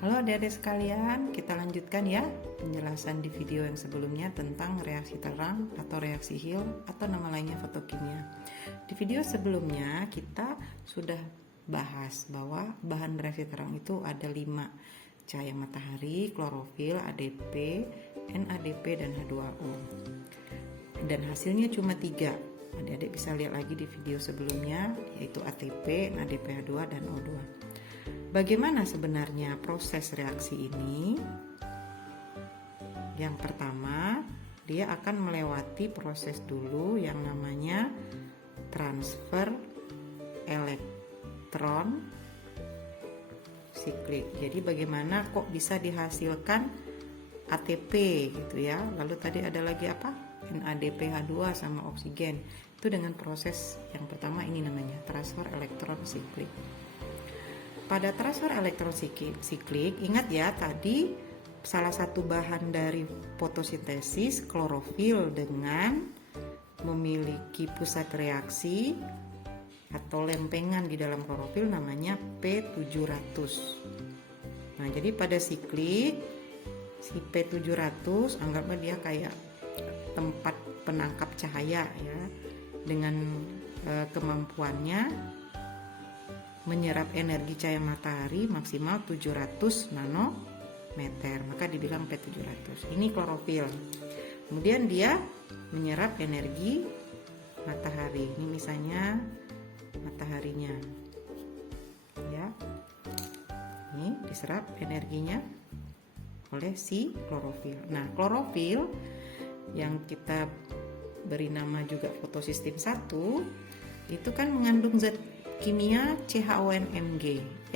Halo adik-adik sekalian, kita lanjutkan ya penjelasan di video yang sebelumnya tentang reaksi terang atau reaksi Hill atau nama lainnya fotokimia. Di video sebelumnya kita sudah bahas bahwa bahan reaksi terang itu ada 5: cahaya matahari, klorofil, ADP, NADP, dan H2O. Dan hasilnya cuma 3. Adik-adik bisa lihat lagi di video sebelumnya, yaitu ATP, NADP, H2, dan O2. Bagaimana sebenarnya proses reaksi ini? Yang pertama, dia akan melewati proses dulu yang namanya transfer elektron siklik. Jadi bagaimana kok bisa dihasilkan ATP gitu ya. Lalu tadi ada lagi apa? NADPH2 sama oksigen. Itu dengan proses yang pertama ini namanya transfer elektron siklik. Pada transfer elektron siklik, ingat ya tadi salah satu bahan dari fotosintesis klorofil dengan memiliki pusat reaksi atau lempengan di dalam klorofil namanya P700. Nah, jadi pada siklik si P700 anggaplah dia kayak tempat penangkap cahaya ya, dengan kemampuannya menyerap energi cahaya matahari maksimal 700 nanometer, maka dibilang P700. Ini klorofil. Kemudian dia menyerap energi matahari. Ini misalnya mataharinya. Ya. Ini diserap energinya oleh si klorofil. Nah, klorofil yang kita beri nama juga fotosistem 1 itu kan mengandung zat kimia CHONMG,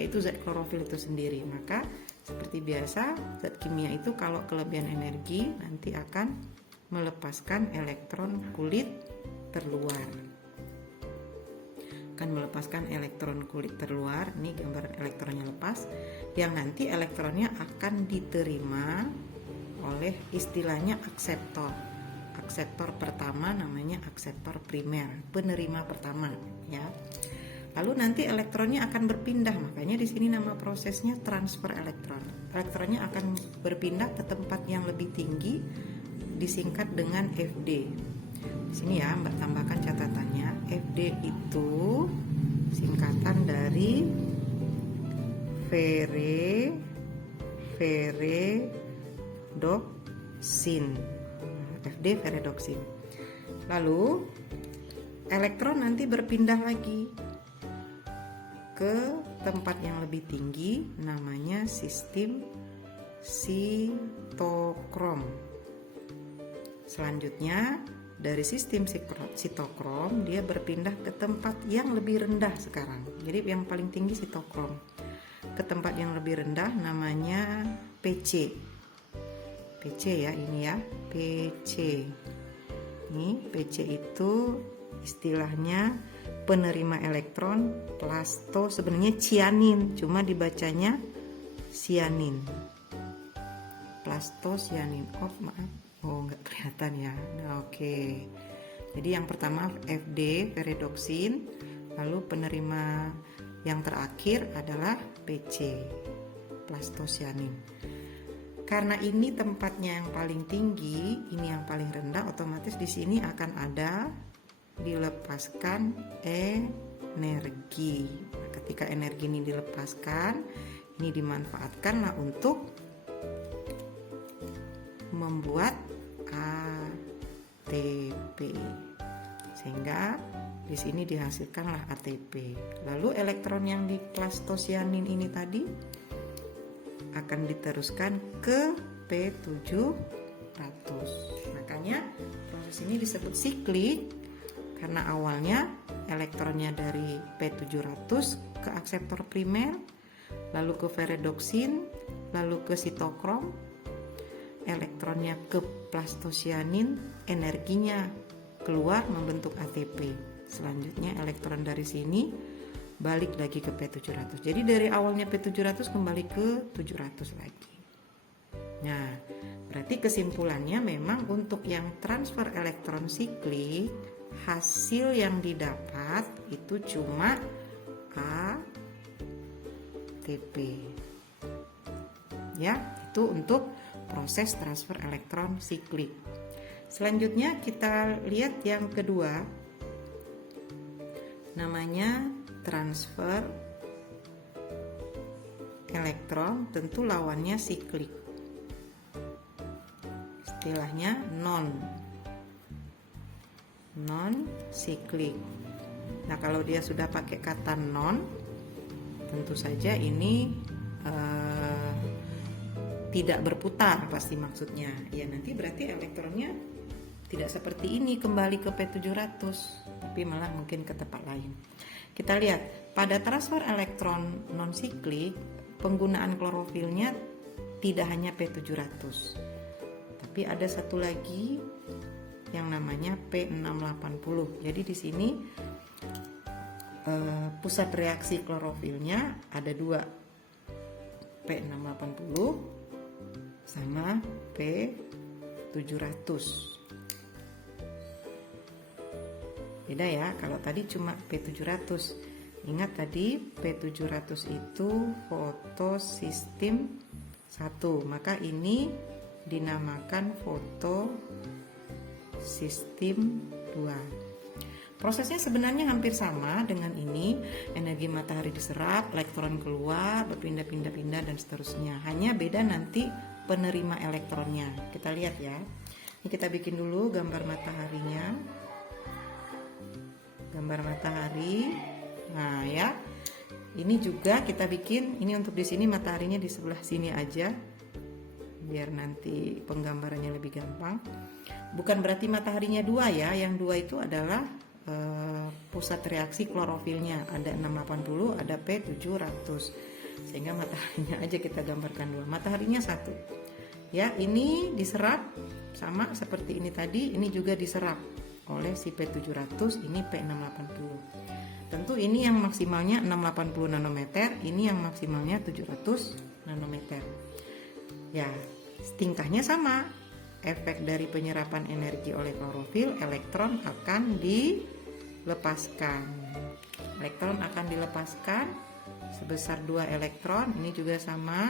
yaitu zat klorofil itu sendiri. Maka seperti biasa, zat kimia itu kalau kelebihan energi nanti akan melepaskan elektron kulit terluar. Akan melepaskan elektron kulit terluar. Ini gambaran elektronnya lepas, yang nanti elektronnya akan diterima oleh istilahnya akseptor. Akseptor pertama namanya akseptor primer, penerima pertama ya. Lalu nanti elektronnya akan berpindah, makanya di sini nama prosesnya transfer elektron. Elektronnya akan berpindah ke tempat yang lebih tinggi, disingkat dengan FD. Di sini ya, Mbak tambahkan catatannya. FD itu singkatan dari ferredoksin. FD ferredoksin. Lalu elektron nanti berpindah lagi ke tempat yang lebih tinggi, namanya sistem sitokrom. Selanjutnya dari sistem sitokrom dia berpindah ke tempat yang lebih rendah sekarang. Jadi yang paling tinggi sitokrom, ke tempat yang lebih rendah namanya PC. PC ya, ini ya, PC. Ini PC itu istilahnya penerima elektron plasto, sebenarnya cianin, cuma dibacanya sianin. Plastosianin. Oh, maaf. Oh, nggak kelihatan ya. Nah, oke. Jadi yang pertama FD, ferredoksin, lalu penerima yang terakhir adalah PC, plastosianin. Karena ini tempatnya yang paling tinggi, ini yang paling rendah, otomatis di sini akan ada dilepaskan energi. Ketika energi ini dilepaskan, ini dimanfaatkanlah untuk membuat ATP, sehingga di sini dihasilkanlah ATP. Lalu elektron yang di plastosianin ini tadi akan diteruskan ke P700. Makanya proses ini disebut siklik, karena awalnya elektronnya dari P700 ke akseptor primer, lalu ke ferredoksin, lalu ke sitokrom, elektronnya ke plastosianin, energinya keluar membentuk ATP. Selanjutnya elektron dari sini balik lagi ke P700. Jadi dari awalnya P700 kembali ke 700 lagi. Nah, berarti kesimpulannya memang untuk yang transfer elektron siklik, hasil yang didapat itu cuma ATP. Ya, itu untuk proses transfer elektron siklik. Selanjutnya kita lihat yang kedua, namanya transfer elektron, tentu lawannya siklik. Istilahnya non siklik. Nah, kalau dia sudah pakai kata non, tentu saja ini tidak berputar pasti maksudnya. Ya, nanti berarti elektronnya tidak seperti ini kembali ke P700, tapi malah mungkin ke tempat lain. Kita lihat pada transfer elektron non siklik, penggunaan klorofilnya tidak hanya P700, tapi ada satu lagi yang namanya P680. Jadi di sini pusat reaksi klorofilnya ada dua, P680 sama P700. Beda ya, kalau tadi cuma P700. Ingat tadi P700 itu fotosistem 1, maka ini dinamakan fotosistem 2. Prosesnya sebenarnya hampir sama dengan ini, energi matahari diserap, elektron keluar, berpindah-pindah dan seterusnya. Hanya beda nanti penerima elektronnya. Kita lihat ya. Ini kita bikin dulu gambar mataharinya. Gambar matahari. Nah, ya. Ini juga kita bikin, ini untuk di sini mataharinya di sebelah sini aja. Biar nanti penggambarannya lebih gampang. Bukan berarti mataharinya dua ya, yang dua itu adalah pusat reaksi klorofilnya, ada 680, ada P700, sehingga mataharinya aja kita gambarkan dua. Mataharinya satu ya, ini diserap sama seperti ini tadi, ini juga diserap oleh si P700, ini P680. Tentu ini yang maksimalnya 680 nanometer, ini yang maksimalnya 700 nanometer ya. Tingkahnya sama. Efek dari penyerapan energi oleh klorofil, elektron akan dilepaskan. Elektron akan dilepaskan sebesar 2 elektron, ini juga sama.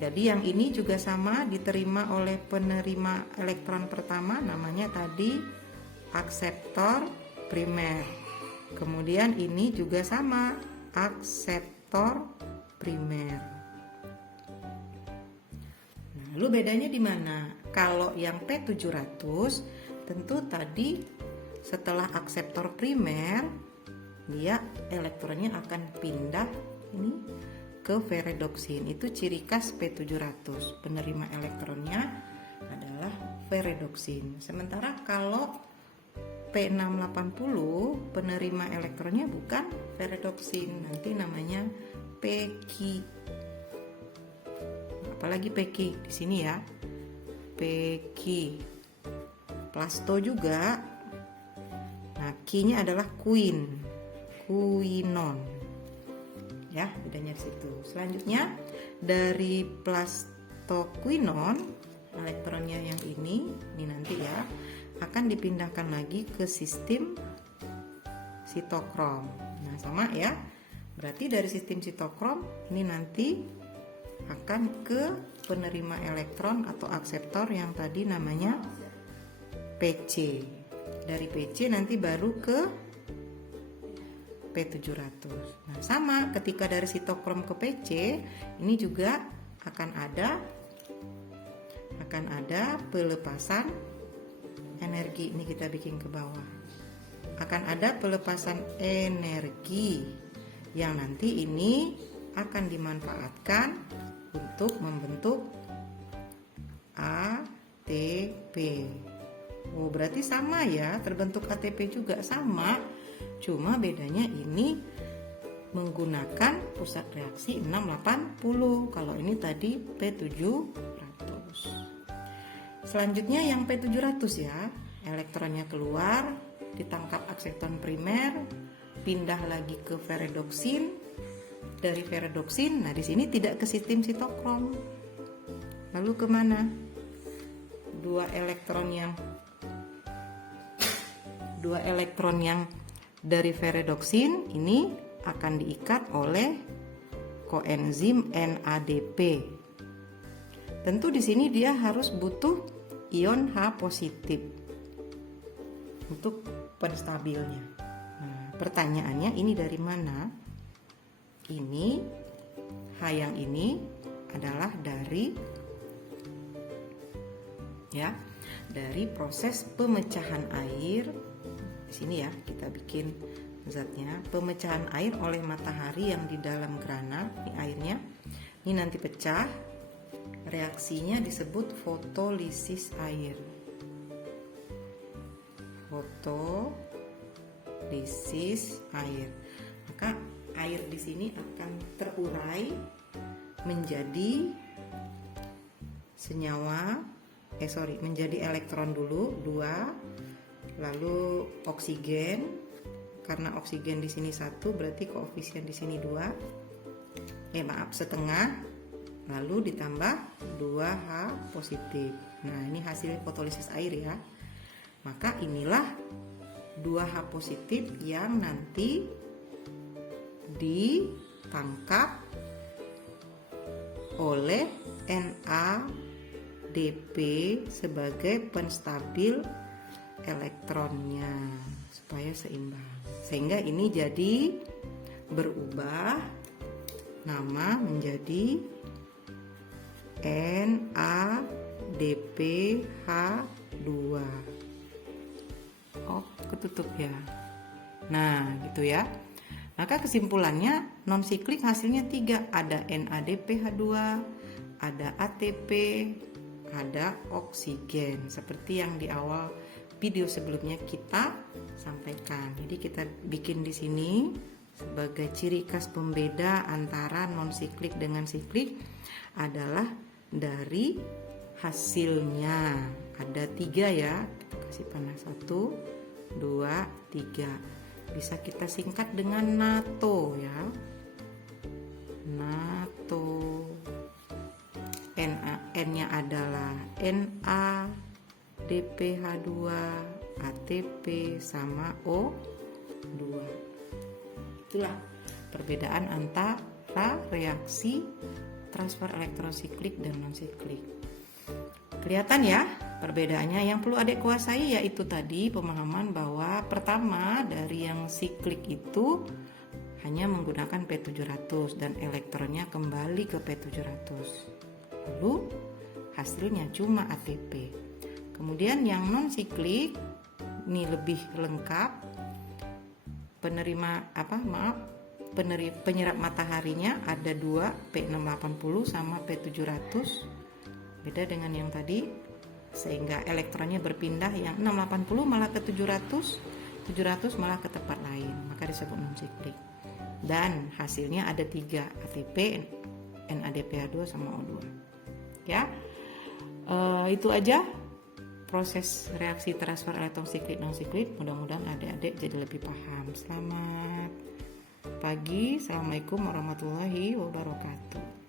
Jadi yang ini juga sama, diterima oleh penerima elektron pertama, namanya tadi akseptor primer. Kemudian ini juga sama, akseptor primer. Lalu bedanya di mana? Kalau yang P700 tentu tadi setelah akseptor primer, dia elektronnya akan pindah ini ke ferredoksin. Itu ciri khas P700. Penerima elektronnya adalah ferredoksin. Sementara kalau P680 penerima elektronnya bukan ferredoksin, nanti namanya PQ. Apalagi PQ di sini ya, PQ. Plasto juga. Nah, Q-nya adalah quinon. Ya, bedanya di situ. Selanjutnya dari plastoquinon, elektronnya yang ini nanti ya akan dipindahkan lagi ke sistem sitokrom. Nah, sama ya. Berarti dari sistem sitokrom ini nanti akan ke penerima elektron atau akseptor yang tadi namanya PC. Dari PC nanti baru ke P700. Nah, sama ketika dari sitokrom ke PC, ini juga akan ada pelepasan energi. Ini kita bikin ke bawah. Akan ada pelepasan energi yang nanti ini akan dimanfaatkan untuk membentuk ATP. Oh, berarti sama ya, terbentuk ATP juga sama. Cuma bedanya ini menggunakan pusat reaksi 680. Kalau ini tadi P700. Selanjutnya yang P700 ya, elektronnya keluar, ditangkap aksepton primer, pindah lagi ke ferredoksin. Dari ferredoksin, nah di sini tidak ke sistem sitokrom. Lalu kemana? Dua elektron yang dari ferredoksin ini akan diikat oleh koenzim NADP. Tentu di sini dia harus butuh ion H positif untuk penstabilnya. Nah, pertanyaannya ini dari mana? Ini H yang ini adalah dari proses pemecahan air. Di sini ya kita bikin zatnya, pemecahan air oleh matahari yang di dalam grana. Ini airnya, ini nanti pecah. Reaksinya disebut fotolisis air. Fotolisis air. Maka air di sini akan terurai menjadi menjadi elektron dulu 2, lalu oksigen. Karena oksigen di sini 1, berarti koefisien di sini 2. Setengah. Lalu ditambah 2H positif. Nah, ini hasil fotolisis air ya. Maka inilah 2H positif yang nanti ditangkap oleh NADP sebagai penstabil elektronnya supaya seimbang. Sehingga ini jadi berubah nama menjadi NADPH2. Oh, ketutup ya. Nah, gitu ya. Maka kesimpulannya non siklik hasilnya 3, ada NADPH2, ada ATP, ada oksigen, seperti yang di awal video sebelumnya kita sampaikan. Jadi kita bikin di sini sebagai ciri khas pembeda antara non siklik dengan siklik adalah dari hasilnya. Ada 3 ya, kita kasih panah 1, 2, 3. Bisa kita singkat dengan NATO ya. NATO. N-nya adalah NADPH2, ATP sama O2. Itulah perbedaan antara reaksi transfer elektron siklik dan non siklik. Kelihatan ya perbedaannya. Yang perlu adik kuasai yaitu tadi pemahaman bahwa pertama dari yang siklik itu hanya menggunakan P700 dan elektronnya kembali ke P700. Lalu hasilnya cuma ATP. Kemudian yang non siklik ini lebih lengkap. Penyerap mataharinya ada 2, P680 sama P700. Beda dengan yang tadi, sehingga elektronnya berpindah, yang 680 malah ke 700, 700 malah ke tempat lain, maka disebut non siklik. Dan hasilnya ada 3, ATP, NADPH2 sama O2. Ya, itu aja proses reaksi transfer elektron siklik non siklik. Mudah-mudahan adik-adik jadi lebih paham. Selamat pagi, assalamualaikum warahmatullahi wabarakatuh.